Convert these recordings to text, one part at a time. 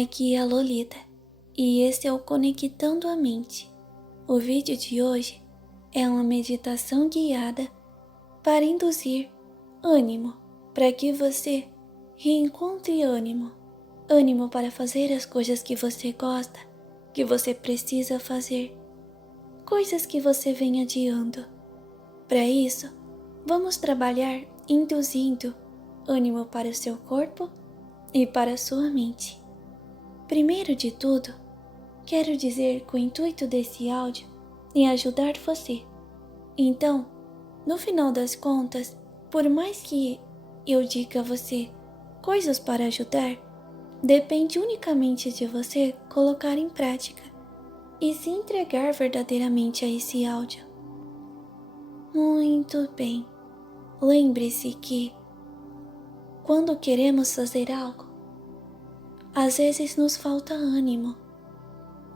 Aqui é a Lolita e esse é o Conectando a Mente. O vídeo de hoje é uma meditação guiada para induzir ânimo, para que você reencontre ânimo. Ânimo para fazer as coisas que você gosta, que você precisa fazer, coisas que você vem adiando. Para isso, vamos trabalhar induzindo ânimo para o seu corpo e para a sua mente. Primeiro de tudo, quero dizer que o intuito desse áudio é ajudar você. Então, no final das contas, por mais que eu diga a você coisas para ajudar, depende unicamente de você colocar em prática e se entregar verdadeiramente a esse áudio. Muito bem. Lembre-se que, quando queremos fazer algo, às vezes nos falta ânimo,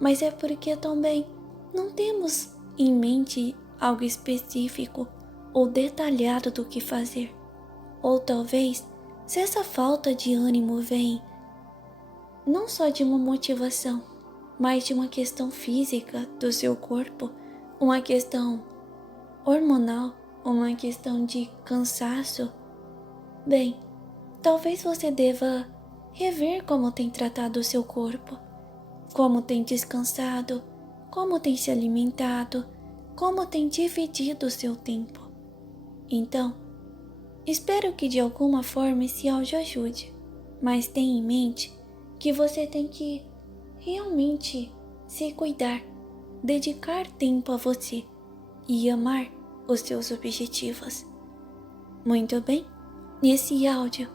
mas é porque também não temos em mente algo específico ou detalhado do que fazer. Ou talvez, se essa falta de ânimo vem não só de uma motivação, mas de uma questão física do seu corpo, uma questão hormonal, uma questão de cansaço, bem, talvez você deva rever como tem tratado o seu corpo, como tem descansado, como tem se alimentado, como tem dividido o seu tempo. Então, espero que de alguma forma esse áudio ajude, mas tenha em mente que você tem que realmente se cuidar, dedicar tempo a você e amar os seus objetivos. Muito bem? Nesse áudio,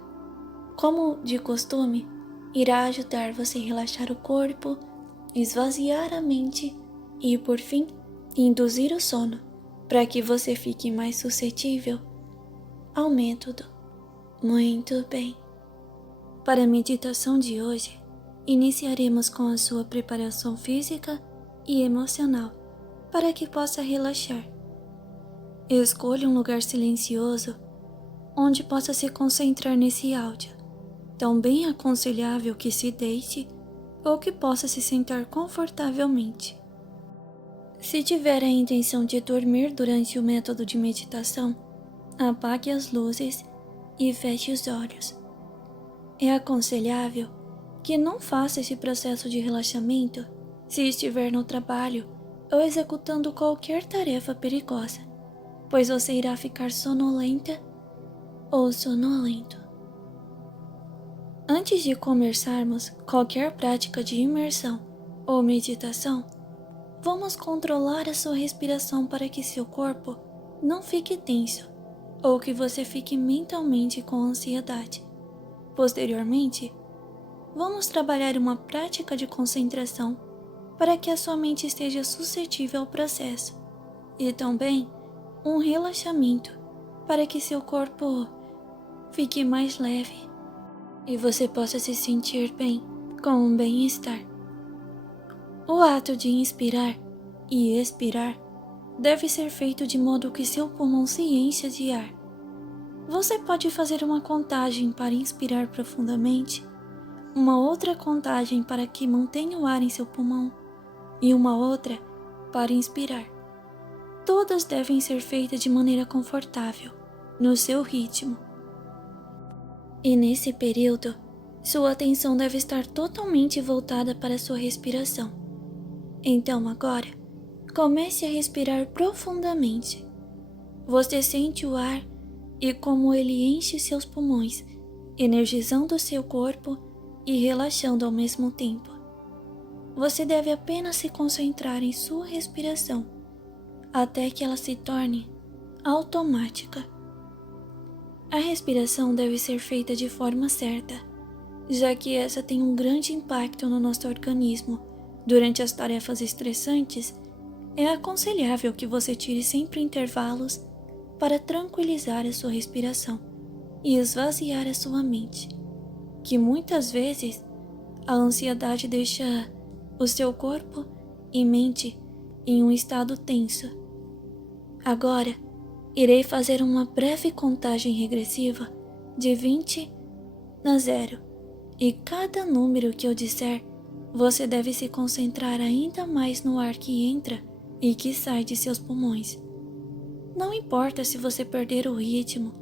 como de costume, irá ajudar você a relaxar o corpo, esvaziar a mente e, por fim, induzir o sono, para que você fique mais suscetível ao método. Muito bem. Para a meditação de hoje, iniciaremos com a sua preparação física e emocional, para que possa relaxar. Escolha um lugar silencioso, onde possa se concentrar nesse áudio. Também é aconselhável que se deite ou que possa se sentar confortavelmente. Se tiver a intenção de dormir durante o método de meditação, apague as luzes e feche os olhos. É aconselhável que não faça esse processo de relaxamento se estiver no trabalho ou executando qualquer tarefa perigosa, pois você irá ficar sonolenta ou sonolento. Antes de começarmos qualquer prática de imersão ou meditação, vamos controlar a sua respiração para que seu corpo não fique tenso ou que você fique mentalmente com ansiedade. Posteriormente, vamos trabalhar uma prática de concentração para que a sua mente esteja suscetível ao processo e também um relaxamento para que seu corpo fique mais leve e você possa se sentir bem, com um bem-estar. O ato de inspirar e expirar deve ser feito de modo que seu pulmão se encha de ar. Você pode fazer uma contagem para inspirar profundamente, uma outra contagem para que mantenha o ar em seu pulmão e uma outra para inspirar. Todas devem ser feitas de maneira confortável, no seu ritmo. E nesse período, sua atenção deve estar totalmente voltada para a sua respiração. Então agora, comece a respirar profundamente. Você sente o ar e como ele enche seus pulmões, energizando seu corpo e relaxando ao mesmo tempo. Você deve apenas se concentrar em sua respiração, até que ela se torne automática. A respiração deve ser feita de forma certa, já que essa tem um grande impacto no nosso organismo. Durante as tarefas estressantes, é aconselhável que você tire sempre intervalos para tranquilizar a sua respiração e esvaziar a sua mente, que muitas vezes a ansiedade deixa o seu corpo e mente em um estado tenso. Agora, irei fazer uma breve contagem regressiva de 20 a 0 E cada número que eu disser, você deve se concentrar ainda mais no ar que entra e que sai de seus pulmões. Não importa se você perder o ritmo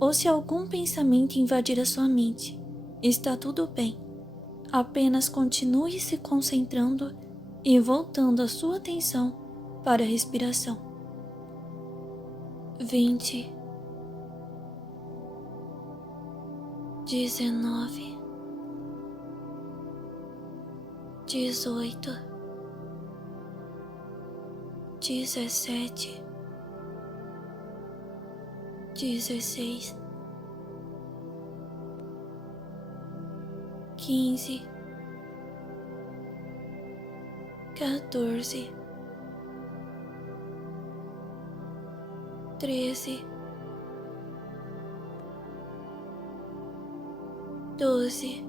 ou se algum pensamento invadir a sua mente, está tudo bem. Apenas continue se concentrando e voltando a sua atenção para a respiração. 20, 19, 18, 17, 16, 15, 14, 13, 12,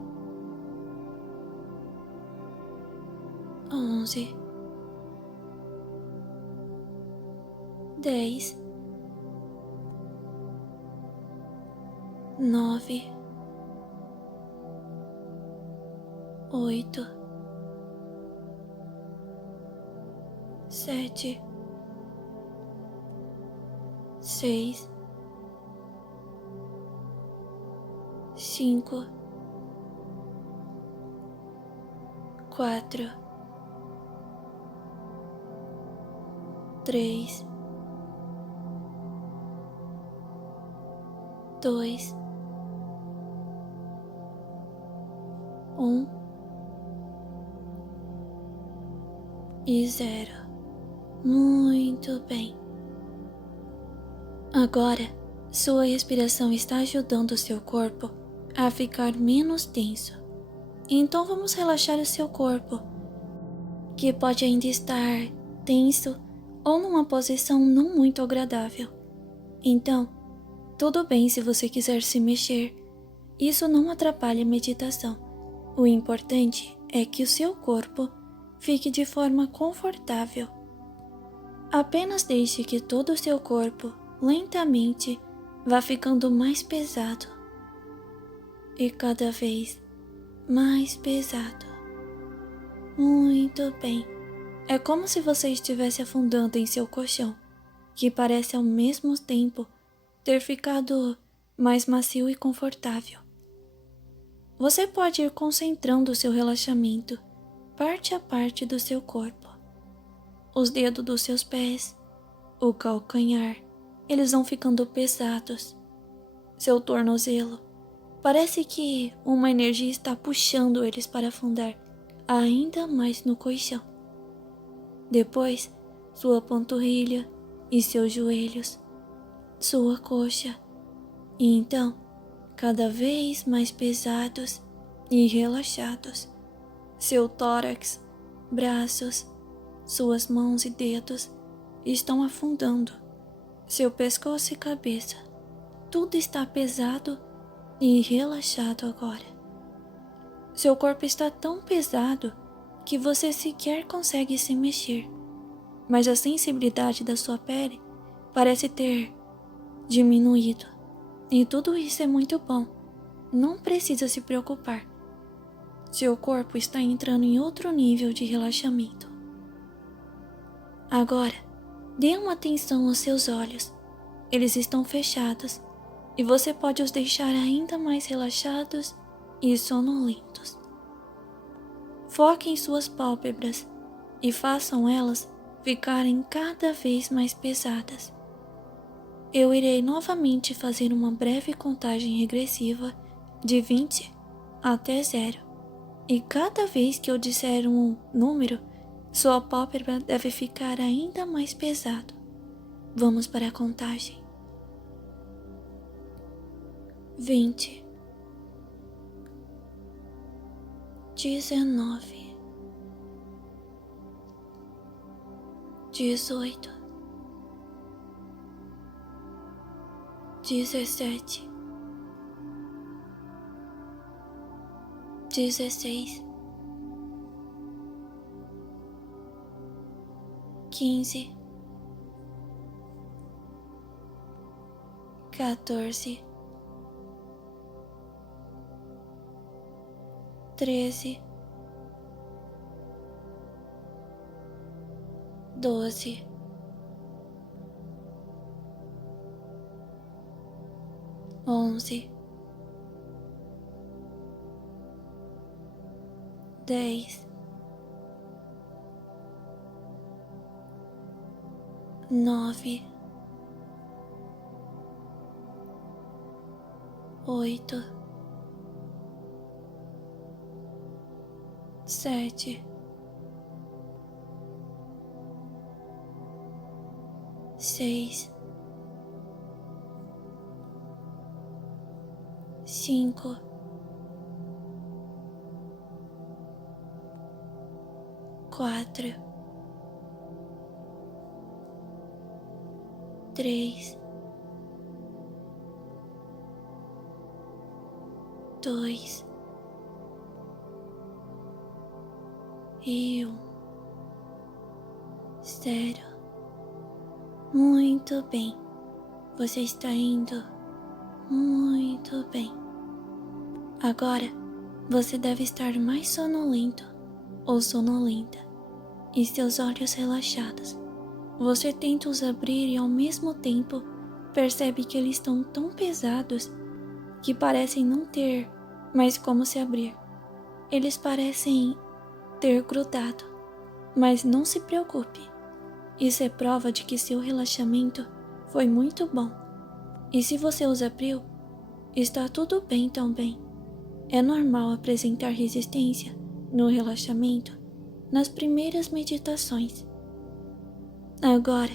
11, 10, 9, 8, 7, 6, 5, 4, 3, 2, 1 e 0. Muito bem. Agora, sua respiração está ajudando o seu corpo a ficar menos tenso. Então vamos relaxar o seu corpo, que pode ainda estar tenso ou numa posição não muito agradável. Então, tudo bem se você quiser se mexer. Isso não atrapalha a meditação. O importante é que o seu corpo fique de forma confortável. Apenas deixe que todo o seu corpo, lentamente, vá ficando mais pesado. E cada vez mais pesado. Muito bem. É como se você estivesse afundando em seu colchão, que parece ao mesmo tempo ter ficado mais macio e confortável. Você pode ir concentrando o seu relaxamento, parte a parte do seu corpo. Os dedos dos seus pés, o calcanhar, eles vão ficando pesados. Seu tornozelo, parece que uma energia está puxando eles para afundar ainda mais no colchão. Depois, sua panturrilha e seus joelhos, sua coxa, e então, cada vez mais pesados e relaxados, seu tórax, braços, suas mãos e dedos estão afundando, seu pescoço e cabeça, tudo está pesado e relaxado agora. Seu corpo está tão pesado que você sequer consegue se mexer, mas a sensibilidade da sua pele parece ter diminuído. E tudo isso é muito bom, não precisa se preocupar. Seu corpo está entrando em outro nível de relaxamento. Agora, dê uma atenção aos seus olhos. Eles estão fechados e você pode os deixar ainda mais relaxados e sonolentos. Foque em suas pálpebras e façam elas ficarem cada vez mais pesadas. Eu irei novamente fazer uma breve contagem regressiva de 20 até 0. E cada vez que eu disser um número, sua pálpebra deve ficar ainda mais pesado. Vamos para a contagem. 20, 19, 18, 17, 16, 15, 14, 13, 12, 11, 10, 9, 8, 7, 6, 5, 4, 3, 2 e 1. 0. Muito bem. Você está indo muito bem. Agora, você deve estar mais sonolento ou sonolenta e seus olhos relaxados. Você tenta os abrir e ao mesmo tempo percebe que eles estão tão pesados que parecem não ter mais como se abrir. Eles parecem ter grudado, mas não se preocupe. Isso é prova de que seu relaxamento foi muito bom. E se você os abriu, está tudo bem também. É normal apresentar resistência no relaxamento nas primeiras meditações. Agora,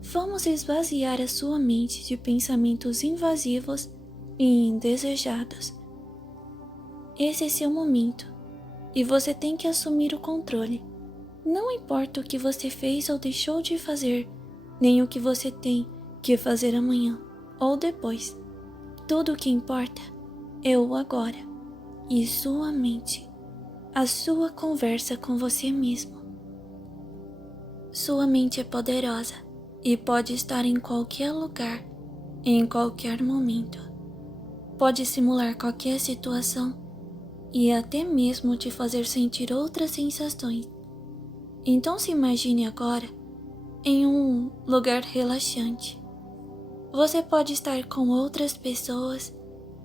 vamos esvaziar a sua mente de pensamentos invasivos e indesejados. Esse é seu momento e você tem que assumir o controle. Não importa o que você fez ou deixou de fazer, nem o que você tem que fazer amanhã ou depois. Tudo o que importa é o agora e sua mente, a sua conversa com você mesmo. Sua mente é poderosa e pode estar em qualquer lugar, em qualquer momento. Pode simular qualquer situação e até mesmo te fazer sentir outras sensações. Então se imagine agora em um lugar relaxante. Você pode estar com outras pessoas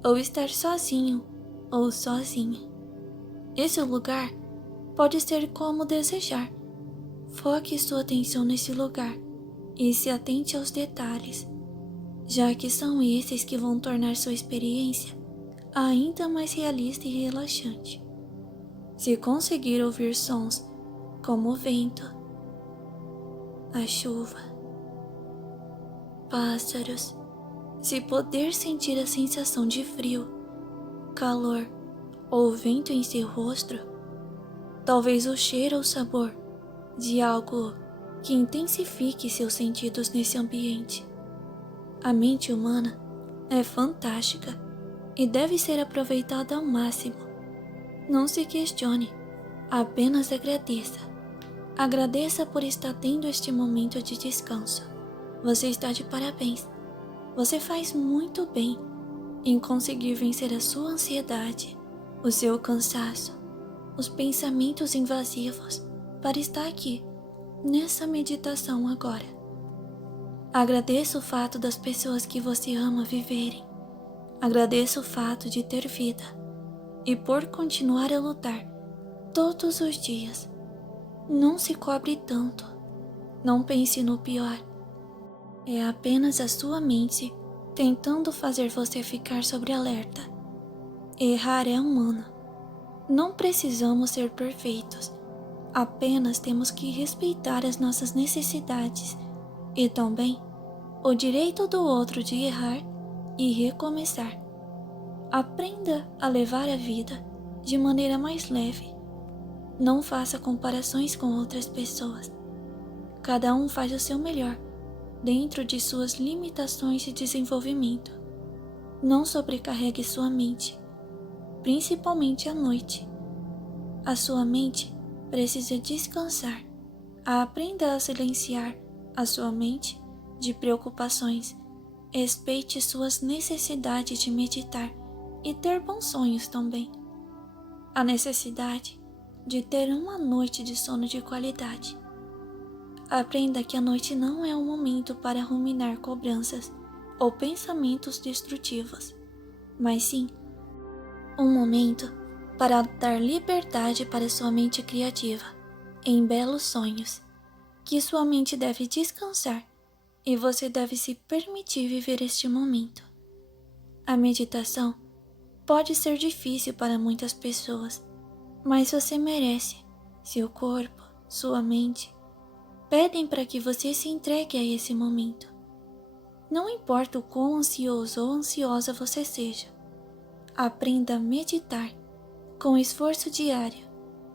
ou estar sozinho ou sozinha. Esse lugar pode ser como desejar. Foque sua atenção nesse lugar e se atente aos detalhes, já que são esses que vão tornar sua experiência ainda mais realista e relaxante. Se conseguir ouvir sons como o vento, a chuva, pássaros, se poder sentir a sensação de frio, calor ou vento em seu rosto, talvez o cheiro ou sabor de algo que intensifique seus sentidos nesse ambiente. A mente humana é fantástica e deve ser aproveitada ao máximo. Não se questione, apenas agradeça. Agradeça por estar tendo este momento de descanso. Você está de parabéns. Você faz muito bem em conseguir vencer a sua ansiedade, o seu cansaço, os pensamentos invasivos para estar aqui, nessa meditação agora. Agradeça o fato das pessoas que você ama viverem. Agradeça o fato de ter vida e por continuar a lutar todos os dias. Não se cobre tanto. Não pense no pior. É apenas a sua mente tentando fazer você ficar sobre alerta. Errar é humano. Não precisamos ser perfeitos. Apenas temos que respeitar as nossas necessidades e também o direito do outro de errar e recomeçar. Aprenda a levar a vida de maneira mais leve. Não faça comparações com outras pessoas. Cada um faz o seu melhor dentro de suas limitações de desenvolvimento. Não sobrecarregue sua mente, principalmente à noite. A sua mente precisa descansar. Aprenda a silenciar a sua mente de preocupações. Respeite suas necessidades de meditar e ter bons sonhos também. a necessidade de ter uma noite de sono de qualidade. Aprenda que a noite não é um momento para ruminar cobranças ou pensamentos destrutivos, mas sim um momento para dar liberdade para sua mente criativa, em belos sonhos, que sua mente deve descansar e você deve se permitir viver este momento. A meditação pode ser difícil para muitas pessoas, mas você merece. Seu corpo, sua mente, pedem para que você se entregue a esse momento. Não importa o quão ansioso ou ansiosa você seja, aprenda a meditar com esforço diário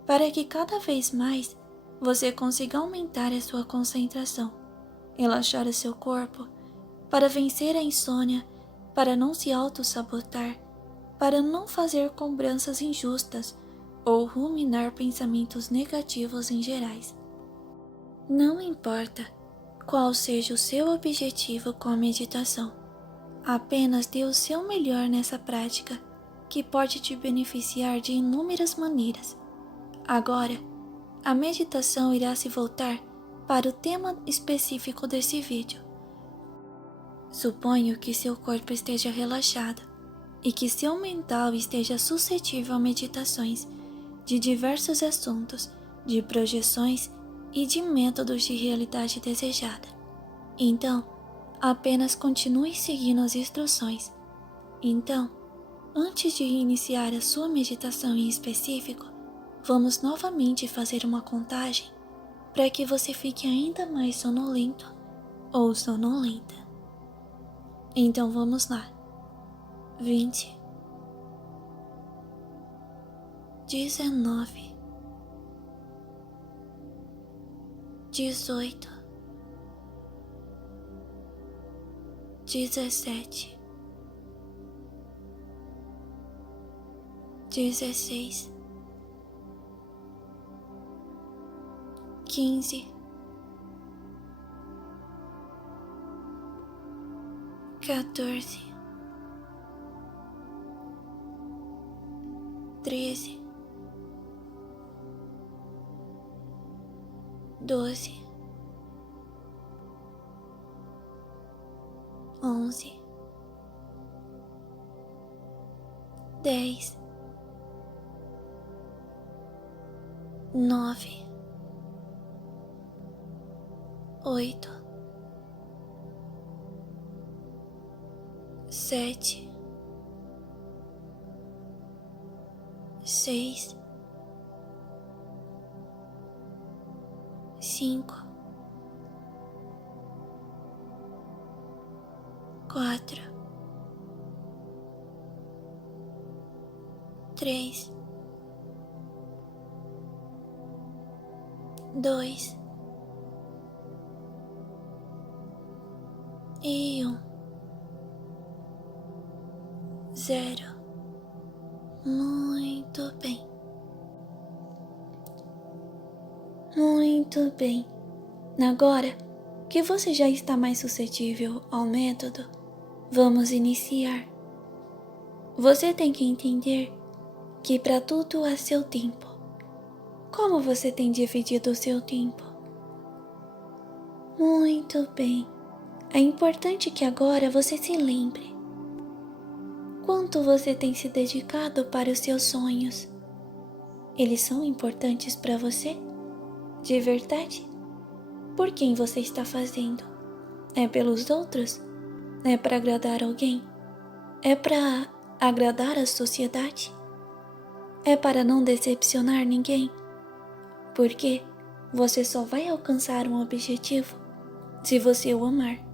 para que cada vez mais você consiga aumentar a sua concentração, relaxar o seu corpo, para vencer a insônia, para não se auto-sabotar, para não fazer cobranças injustas ou ruminar pensamentos negativos em gerais. Não importa qual seja o seu objetivo com a meditação, apenas dê o seu melhor nessa prática, que pode te beneficiar de inúmeras maneiras. Agora, a meditação irá se voltar para o tema específico desse vídeo. Suponho que seu corpo esteja relaxado e que seu mental esteja suscetível a meditações de diversos assuntos, de projeções e de métodos de realidade desejada. Então, apenas continue seguindo as instruções. Então, antes de iniciar a sua meditação em específico, vamos novamente fazer uma contagem para que você fique ainda mais sonolento ou sonolenta. Então vamos lá. 20, 19, 18, 17, 16, 15, 14, 13, 12, 11, 10, 9, 8, 7, 6, 5, 4, 3, 2 e 1. 0. Muito bem. Muito bem. Agora que você já está mais suscetível ao método, vamos iniciar. Você tem que entender que para tudo há seu tempo. Como você tem dividido o seu tempo? Muito bem. É importante que agora você se lembre. Quanto você tem se dedicado para os seus sonhos? Eles são importantes para você? De verdade? Por quem você está fazendo? É pelos outros? É para agradar alguém? É para agradar a sociedade? É para não decepcionar ninguém? Porque você só vai alcançar um objetivo se você o amar.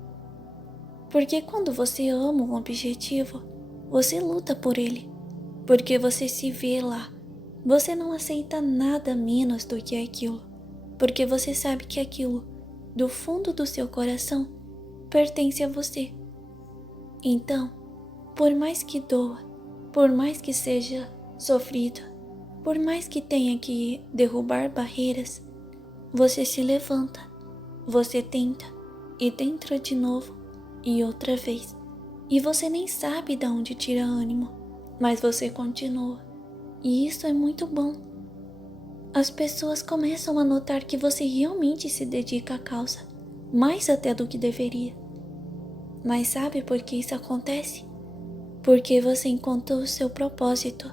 Porque quando você ama um objetivo, você luta por ele. Porque você se vê lá. Você não aceita nada menos do que aquilo. Porque você sabe que aquilo, do fundo do seu coração, pertence a você. Então, por mais que doa, por mais que seja sofrido, por mais que tenha que derrubar barreiras, você se levanta, você tenta e tenta de novo e outra vez. E você nem sabe de onde tira ânimo, mas você continua. E isso é muito bom. As pessoas começam a notar que você realmente se dedica à causa, mais até do que deveria. Mas sabe por que isso acontece? Porque você encontrou o seu propósito.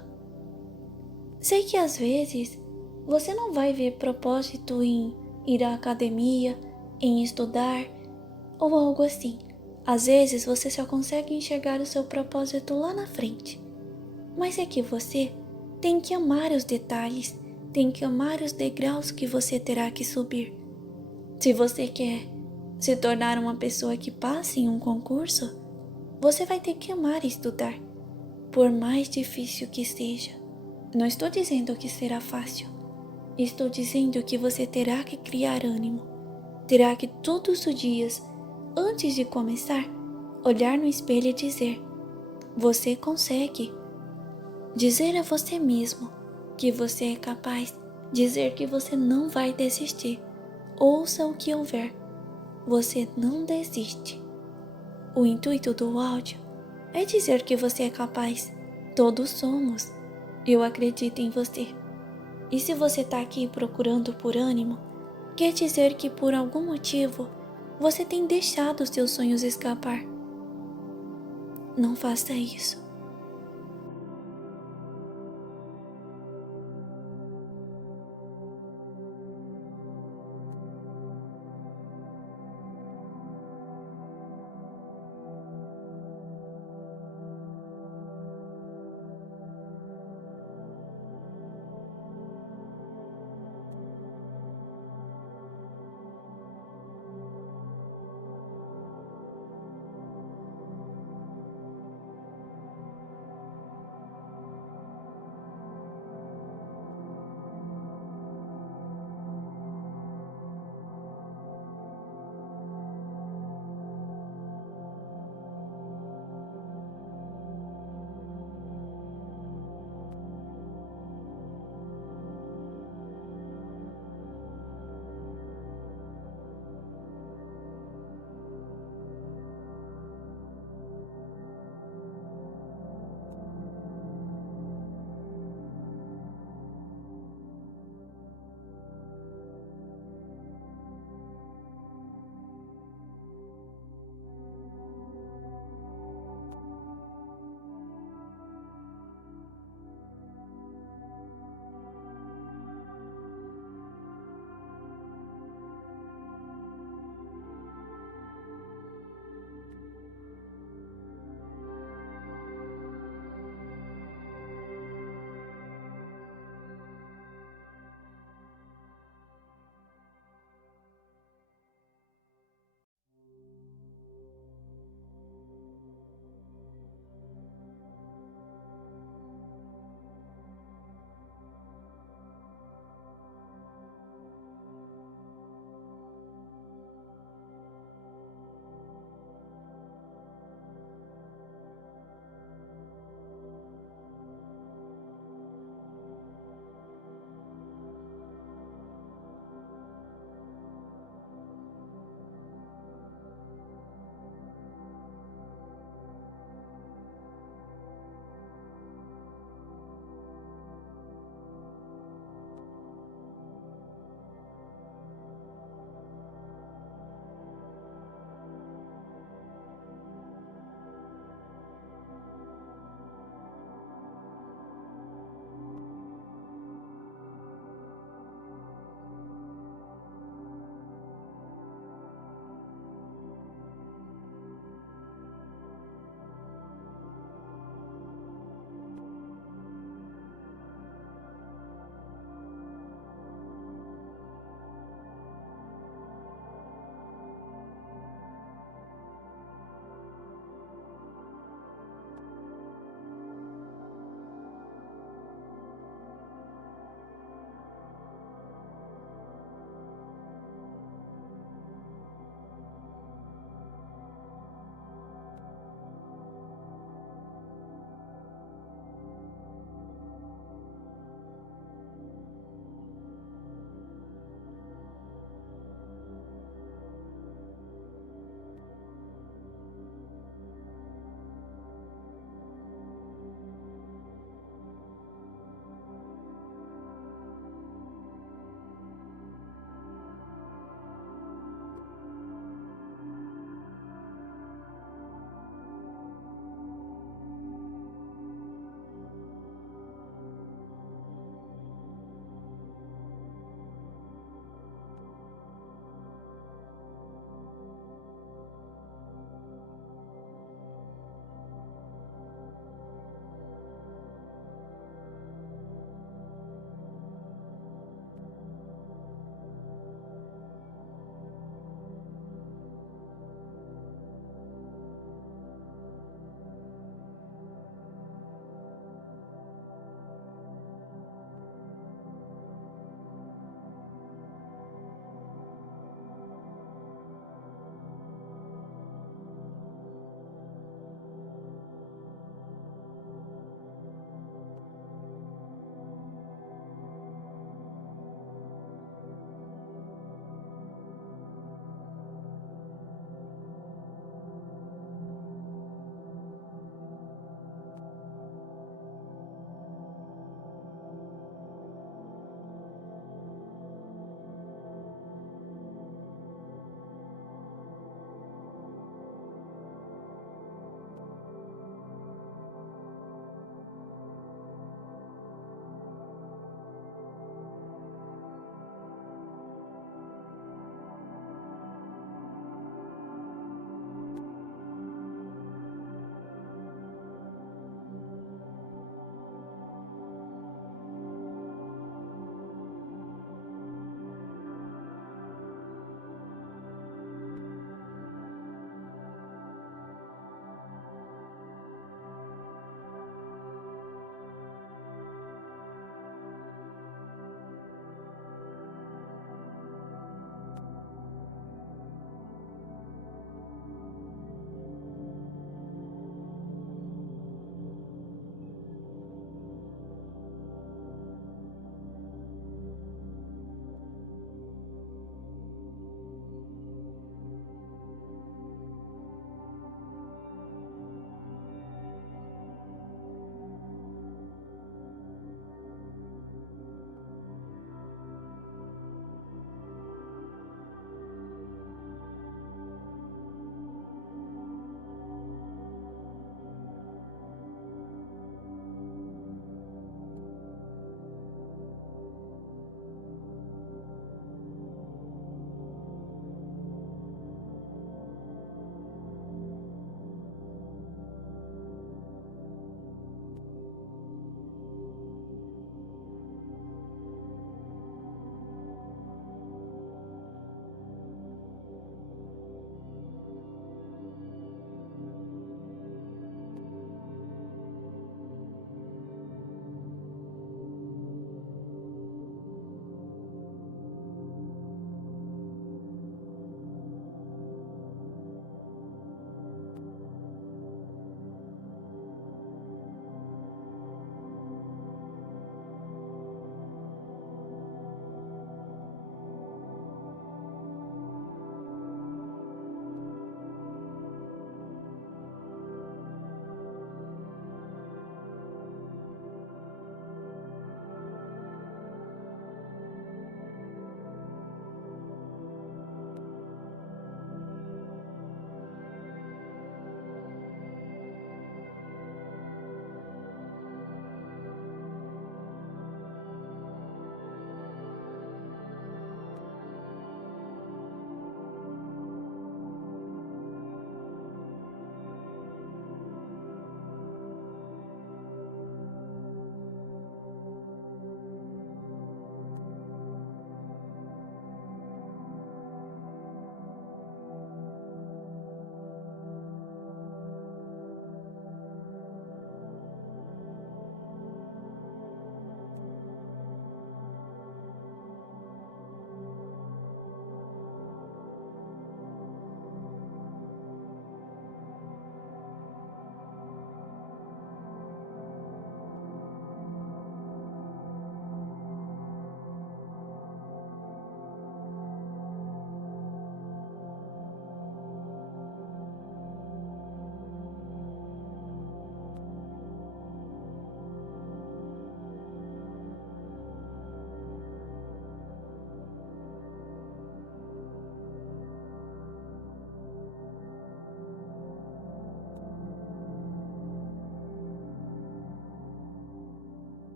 Sei que às vezes você não vai ver propósito em ir à academia, em estudar ou algo assim. Às vezes você só consegue enxergar o seu propósito lá na frente. Mas é que você tem que amar os detalhes, tem que amar os degraus que você terá que subir. Se você quer se tornar uma pessoa que passe em um concurso, você vai ter que amar estudar, por mais difícil que seja. Não estou dizendo que será fácil. Estou dizendo que você terá que criar ânimo. Terá que todos os dias, antes de começar, olhar no espelho e dizer: você consegue. Dizer a você mesmo que você é capaz. Dizer que você não vai desistir. Ouça o que houver. Você não desiste. O intuito do áudio é dizer que você é capaz. Todos somos. Eu acredito em você. E se você está aqui procurando por ânimo, quer dizer que por algum motivo você tem deixado os seus sonhos escapar. Não faça isso.